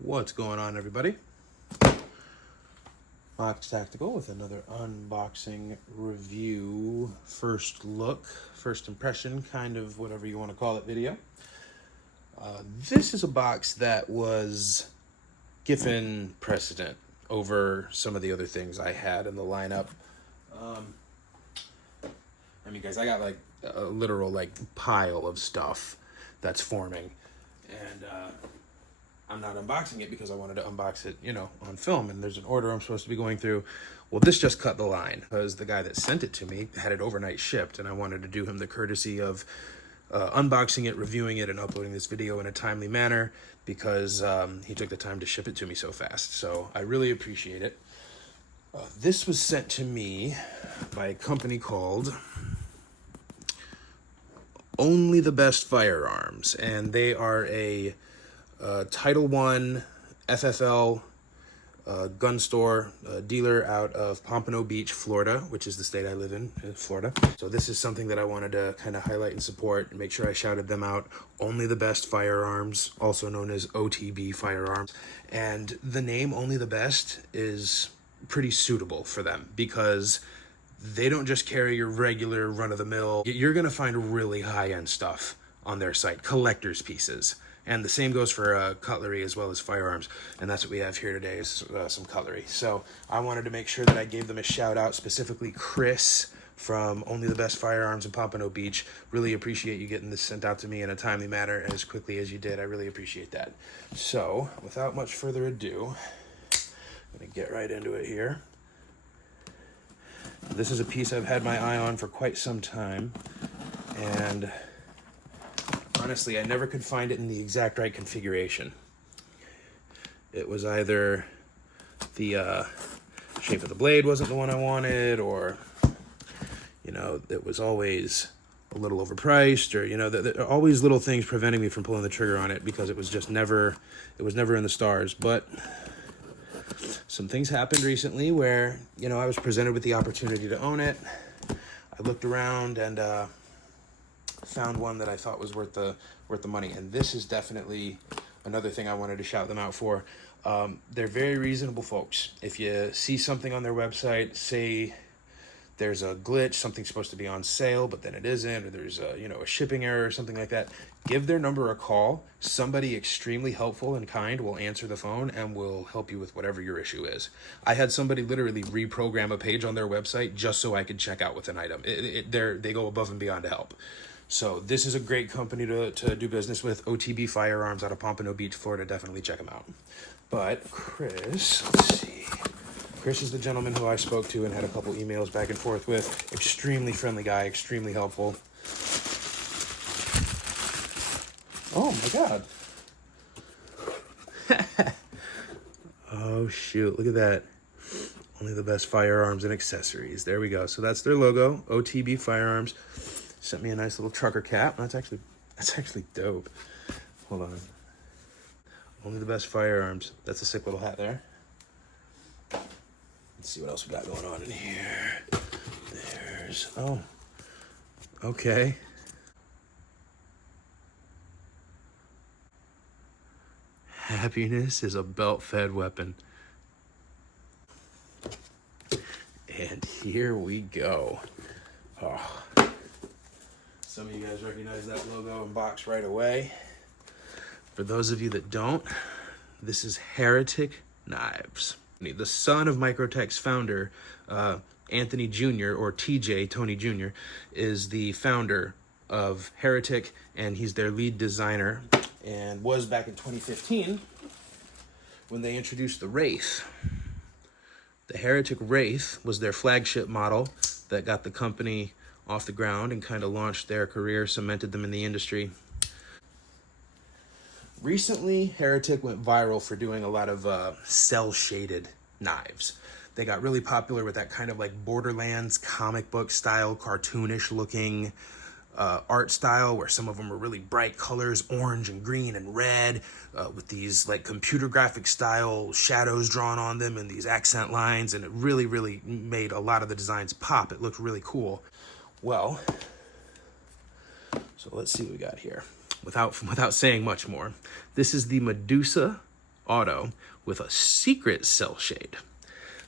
What's going on, everybody? Box Tactical with another unboxing review, first look, first impression, kind of whatever you want to call it video. This is a box that was given precedent over some of the other things I had in the lineup. I mean, guys, I got like a literal pile of stuff that's forming, and I'm not unboxing it because I wanted to unbox it, on film, and there's an order I'm supposed to be going through. Well, this just cut the line because the guy that sent it to me had it overnight shipped, and I wanted to do him the courtesy of unboxing it, reviewing it, and uploading this video in a timely manner because he took the time to ship it to me so fast. So I really appreciate it. This was sent to me by a company called Only the Best Firearms, and they are a Title I FFL gun store dealer out of Pompano Beach, Florida, which is the state I live in, Florida. So this is something that I wanted to kind of highlight and support and make sure I shouted them out. Only the Best Firearms, also known as OTB Firearms. And the name Only the Best is pretty suitable for them because they don't just carry your regular run-of-the-mill. You're going to find really high-end stuff on their site, collector's pieces. And the same goes for cutlery as well as firearms. And that's what we have here today is some cutlery. So I wanted to make sure that I gave them a shout out, specifically Chris from Only the Best Firearms in Pompano Beach. Really appreciate you getting this sent out to me in a timely manner as quickly as you did. I really appreciate that. So without much further ado, I'm gonna get right into it here. This is a piece I've had my eye on for quite some time, and honestly, I never could find it in the exact right configuration. It was either the shape of the blade wasn't the one I wanted, or, it was always a little overpriced, or, there are always little things preventing me from pulling the trigger on it because it was just never in the stars. But some things happened recently where, I was presented with the opportunity to own it. I looked around and found one that I thought was worth the money, and this is definitely another thing I wanted to shout them out for. They're very reasonable folks. If you see something on their website, say there's a glitch, something's supposed to be on sale, but then it isn't, or there's a shipping error or something like that, give their number a call. Somebody extremely helpful and kind will answer the phone and will help you with whatever your issue is. I had somebody literally reprogram a page on their website just so I could check out with an item. They go above and beyond to help. So this is a great company to do business with. OTB Firearms out of Pompano Beach, Florida. Definitely check them out. But Chris, let's see. Chris is the gentleman who I spoke to and had a couple emails back and forth with. Extremely friendly guy, extremely helpful. Oh my God. Oh shoot, look at that. Only the Best Firearms and Accessories. There we go. So that's their logo, OTB Firearms. Sent me a nice little trucker cap. That's actually dope. Hold on. Only the Best Firearms. That's a sick little hat there. Let's see what else we got going on in here. Oh, okay. Happiness is a belt-fed weapon. And here we go. Oh. Some of you guys recognize that logo and box right away. For those of you that don't, this is Heretic Knives. The son of Microtech's founder, Anthony Jr., or TJ, Tony Jr., is the founder of Heretic, and he's their lead designer, and was back in 2015 when they introduced the Wraith. The Heretic Wraith was their flagship model that got the company off the ground and kind of launched their career, cemented them in the industry. Recently, Heretic went viral for doing a lot of cell-shaded knives. They got really popular with that kind of Borderlands comic book style, cartoonish looking art style, where some of them were really bright colors, orange and green and red, with these computer graphic style shadows drawn on them and these accent lines, and it really, really made a lot of the designs pop. It looked really cool. Well, so let's see what we got here. Without saying much more, this is the Medusa auto with a secret cell shade.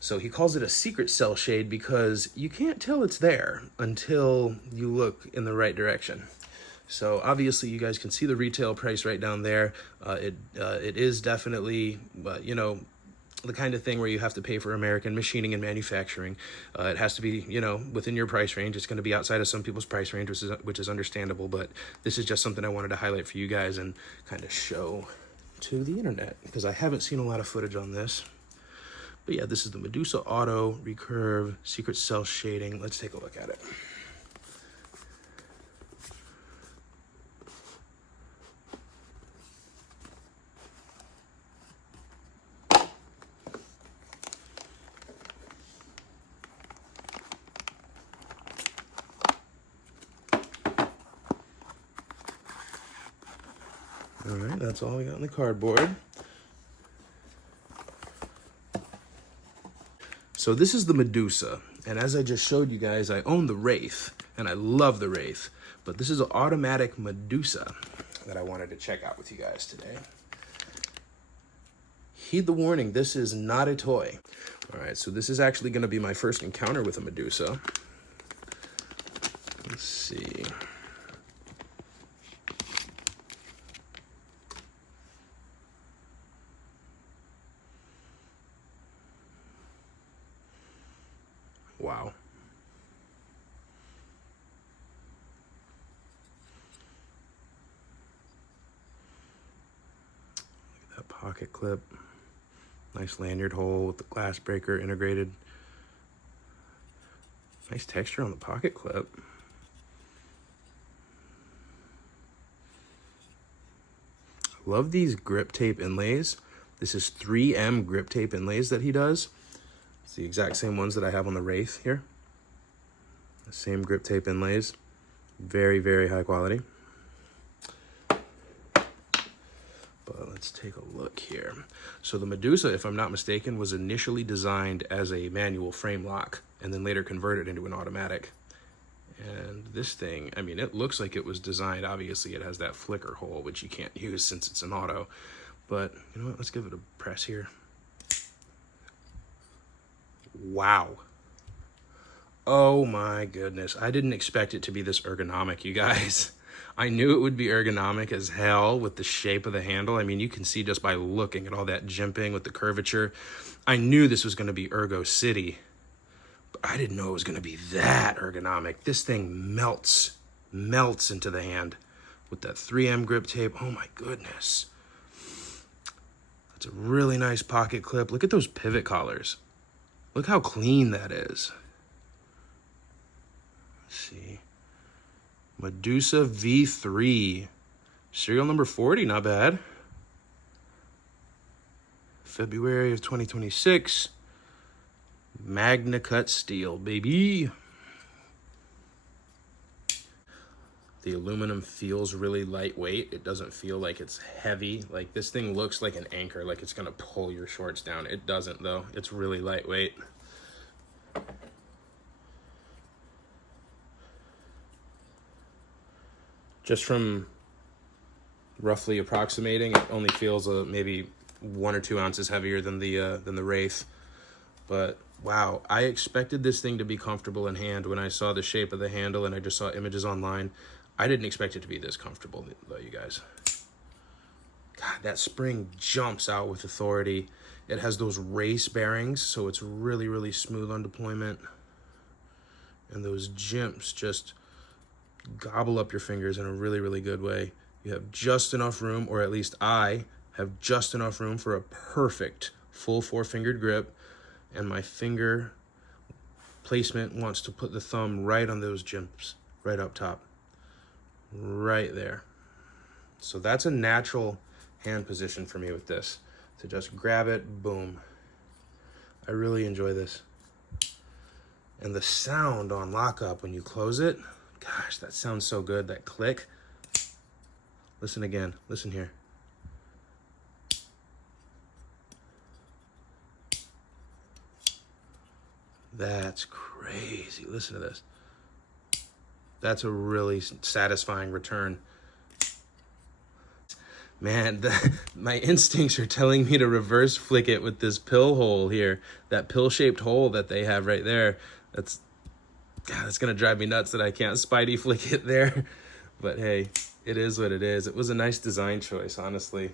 So he calls it a secret cell shade because you can't tell it's there until you look in the right direction. So obviously you guys can see the retail price right down there. It is definitely, you know, the kind of thing where you have to pay for American machining and manufacturing. It has to be, you know, within your price range. It's going to be outside of some people's price range, which is understandable, but this is just something I wanted to highlight for you guys and kind of show to the internet because I haven't seen a lot of footage on this. But yeah, this is the Medusa Auto Recurve Secret Cell Shading. Let's take a look at it. All right, that's all we got in the cardboard. So this is the Medusa, and as I just showed you guys, I own the Wraith, and I love the Wraith, but this is an automatic Medusa that I wanted to check out with you guys today. Heed the warning, this is not a toy. All right, so this is actually gonna be my first encounter with a Medusa. Let's see. Wow. Look at that pocket clip. Nice lanyard hole with the glass breaker integrated. Nice texture on the pocket clip. Love these grip tape inlays. This is 3M grip tape inlays that he does. It's the exact same ones that I have on the Wraith here. The same grip tape inlays. Very, very high quality. But let's take a look here. So the Medusa, if I'm not mistaken, was initially designed as a manual frame lock and then later converted into an automatic. And this thing, I mean, it looks like it was designed, obviously it has that flicker hole, which you can't use since it's an auto. But you know what, let's give it a press here. Wow. Oh my goodness. I didn't expect it to be this ergonomic, you guys. I knew it would be ergonomic as hell with the shape of the handle. I mean, you can see just by looking at all that jimping with the curvature. I knew this was going to be Ergo City, but I didn't know it was going to be that ergonomic. This thing melts into the hand with that 3M grip tape. Oh my goodness. That's a really nice pocket clip. Look at those pivot collars. Look how clean that is. Let's see. Medusa V3. Serial number 40, not bad. February of 2026. MagnaCut steel, baby. The aluminum feels really lightweight. It doesn't feel like it's heavy. Like this thing looks like an anchor, like it's gonna pull your shorts down. It doesn't though. It's really lightweight. Just from roughly approximating, it only feels maybe 1 or 2 ounces heavier than the Wraith. But wow, I expected this thing to be comfortable in hand when I saw the shape of the handle and I just saw images online. I didn't expect it to be this comfortable though, you guys. God, that spring jumps out with authority. It has those race bearings, so it's really, really smooth on deployment. And those jimps just gobble up your fingers in a really, really good way. You have just enough room, or at least I have just enough room for a perfect full 4-fingered grip. And my finger placement wants to put the thumb right on those jimps, right up top. Right there. So that's a natural hand position for me with this. To just grab it, boom. I really enjoy this. And the sound on lockup when you close it, gosh, that sounds so good, that click. Listen again, listen here. That's crazy, listen to this. That's a really satisfying return. Man, my instincts are telling me to reverse flick it with this pill hole here. That pill-shaped hole that they have right there. God, that's gonna drive me nuts that I can't Spidey flick it there. But hey, it is what it is. It was a nice design choice, honestly.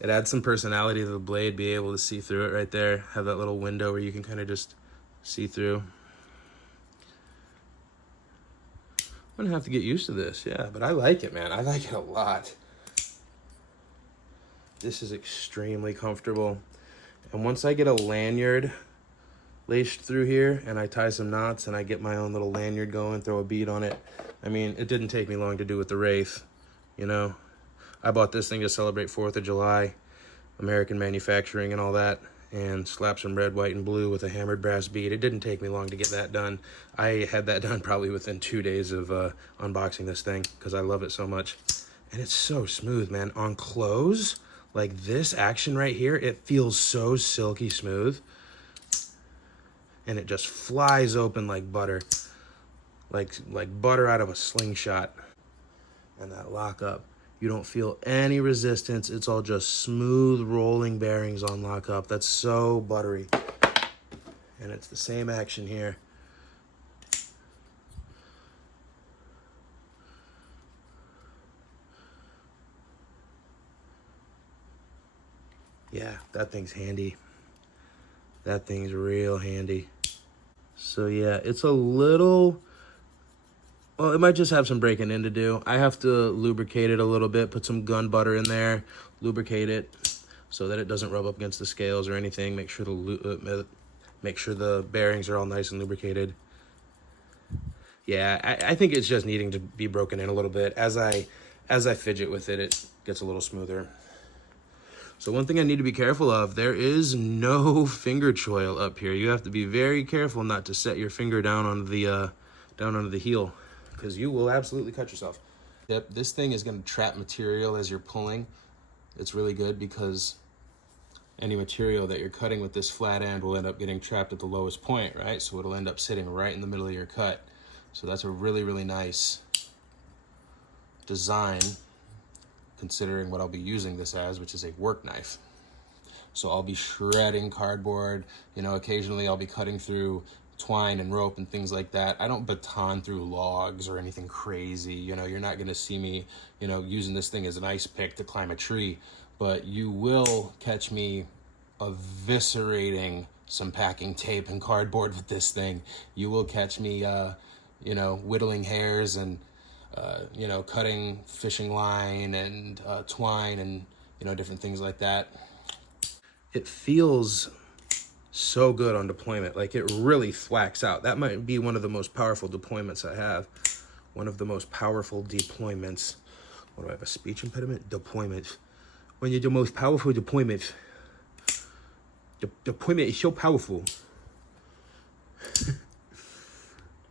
It adds some personality to the blade, be able to see through it right there. Have that little window where you can kind of just see through. I'm gonna have to get used to this, yeah, but I like it, man. I like it a lot. This is extremely comfortable. And once I get a lanyard laced through here and I tie some knots and I get my own little lanyard going, throw a bead on it. I mean, it didn't take me long to do with the Wraith, you know? I bought this thing to celebrate 4th of July, American manufacturing and all that, and slap some red, white, and blue with a hammered brass bead. It didn't take me long to get that done. I had that done probably within 2 days of unboxing this thing because I love it so much. And it's so smooth, man. On close, like this action right here, it feels so silky smooth. And it just flies open like butter. Like butter out of a slingshot. And that lockup, you don't feel any resistance. It's all just smooth rolling bearings on lockup. That's so buttery. And it's the same action here. Yeah, that thing's handy. That thing's real handy. So yeah, it's a little, well, it might just have some breaking in to do. I have to lubricate it a little bit, put some gun butter in there, lubricate it so that it doesn't rub up against the scales or anything. Make sure the bearings are all nice and lubricated. Yeah, I think it's just needing to be broken in a little bit. As I fidget with it, it gets a little smoother. So one thing I need to be careful of, there is no finger choil up here. You have to be very careful not to set your finger down on the heel, because you will absolutely cut yourself. Yep, this thing is going to trap material as you're pulling. It's really good because any material that you're cutting with this flat end will end up getting trapped at the lowest point, right? So it'll end up sitting right in the middle of your cut. So that's a really, really nice design, considering what I'll be using this as, which is a work knife. So I'll be shredding cardboard, you know, occasionally I'll be cutting through twine and rope and things like that. I don't baton through logs or anything crazy, you know, you're not gonna see me, you know, using this thing as an ice pick to climb a tree, but you will catch me eviscerating some packing tape and cardboard with this thing. You will catch me, you know, whittling hairs and you know, cutting fishing line and twine and, you know, different things like that. It feels so good on deployment. Like, it really thwacks out. That might be one of the most powerful deployments I have. One of the most powerful deployments. What do I have, a speech impediment? Deployment. When you're the most powerful deployment. Deployment is so powerful.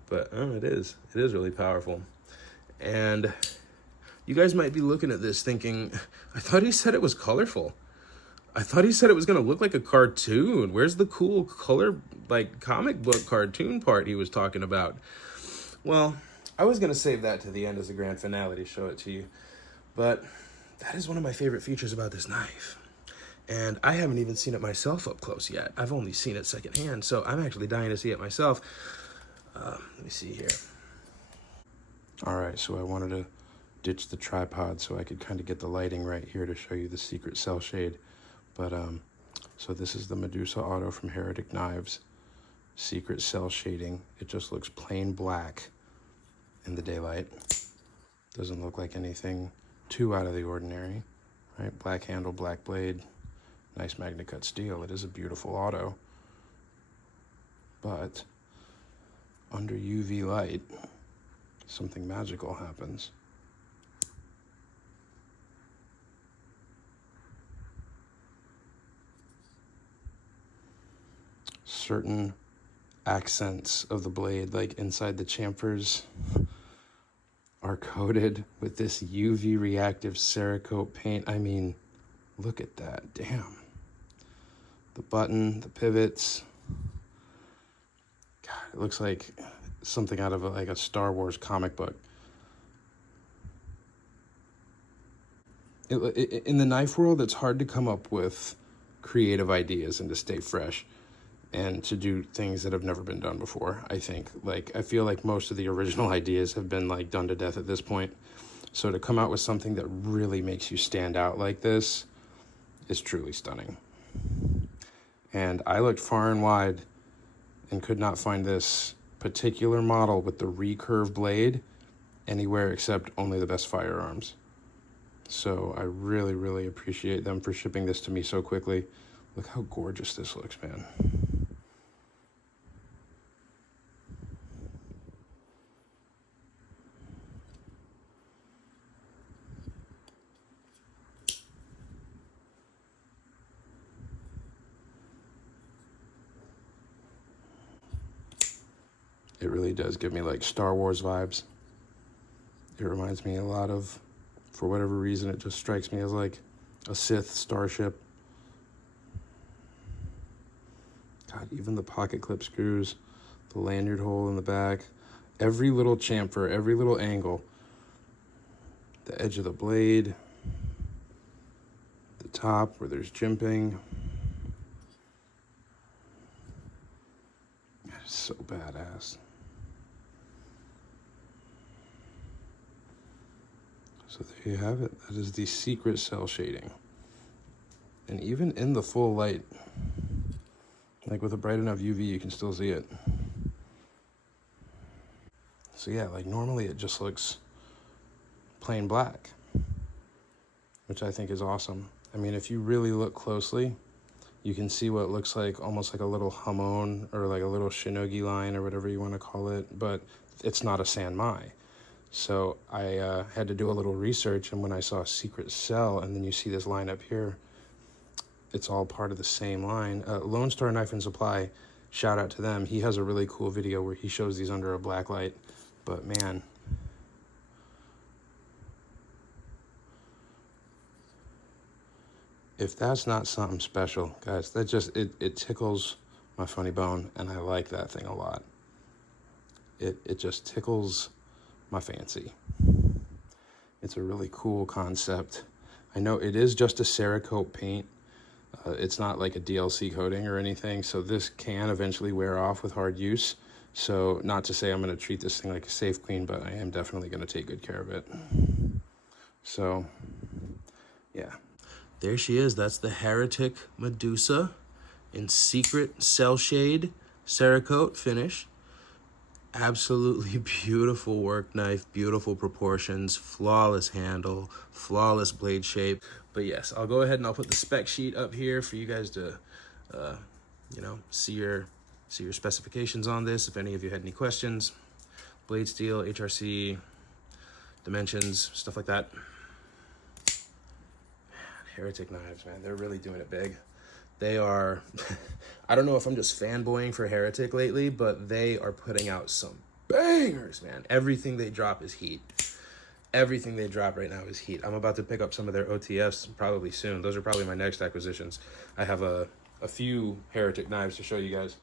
But it is really powerful. And you guys might be looking at this thinking, I thought he said it was colorful. I thought he said it was going to look like a cartoon. Where's the cool color, like comic book cartoon part he was talking about? Well, I was going to save that to the end as a grand finale to show it to you. But that is one of my favorite features about this knife. And I haven't even seen it myself up close yet. I've only seen it secondhand, so I'm actually dying to see it myself. Let me see here. All right, so I wanted to ditch the tripod so I could kind of get the lighting right here to show you the secret cell shade. But so this is the Medusa Auto from Heretic Knives, secret cell shading. It just looks plain black in the daylight. Doesn't look like anything too out of the ordinary, right? Black handle, black blade, nice MagnaCut steel. It is a beautiful auto, but under UV light, something magical happens. Certain accents of the blade, like inside the chamfers, are coated with this UV reactive Cerakote paint. I mean, look at that, damn. The button, the pivots. God, it looks like something out of a Star Wars comic book. in the knife world, it's hard to come up with creative ideas and to stay fresh and to do things that have never been done before. I think, like, I feel like most of the original ideas have been like done to death at this point. So to come out with something that really makes you stand out like this is truly stunning. And I looked far and wide and could not find this particular model with the recurve blade anywhere except only the best Firearms. So I really, really appreciate them for shipping this to me so quickly. Look how gorgeous this looks, man. It really does give me like Star Wars vibes. It reminds me a lot of, for whatever reason, it just strikes me as like a Sith starship. God, even the pocket clip screws, the lanyard hole in the back, every little chamfer, every little angle, the edge of the blade, the top where there's jimping. That is so badass. So there you have it. That is the secret cell shading. And even in the full light, like with a bright enough UV, you can still see it. So yeah, like normally it just looks plain black, which I think is awesome. I mean, if you really look closely, you can see what looks like almost like a little hamon or like a little shinogi line or whatever you want to call it, but it's not a sanmai. So I had to do a little research, and when I saw Secret Cell, and then you see this line up here, it's all part of the same line. Lone Star Knife and Supply, shout out to them. He has a really cool video where he shows these under a black light, but man, if that's not something special, guys, that just, it tickles my funny bone, and I like that thing a lot. It just tickles my fancy. It's a really cool concept. I know it is just a Cerakote paint. It's not like a DLC coating or anything, so this can eventually wear off with hard use. So not to say I'm going to treat this thing like a safe clean, but I am definitely going to take good care of it. So yeah, there she is. That's the Heretic Medusa in secret cell shade Cerakote finish. Absolutely beautiful work knife, beautiful proportions, flawless handle, flawless blade shape. But yes, I'll go ahead and I'll put the spec sheet up here for you guys to, you know, see your specifications on this. If any of you had any questions, blade steel, HRC, dimensions, stuff like that. Man, Heretic Knives, man, they're really doing it big. They are, I don't know if I'm just fanboying for Heretic lately, but they are putting out some bangers, man. Everything they drop is heat. Everything they drop right now is heat. I'm about to pick up some of their OTFs probably soon. Those are probably my next acquisitions. I have a few Heretic knives to show you guys.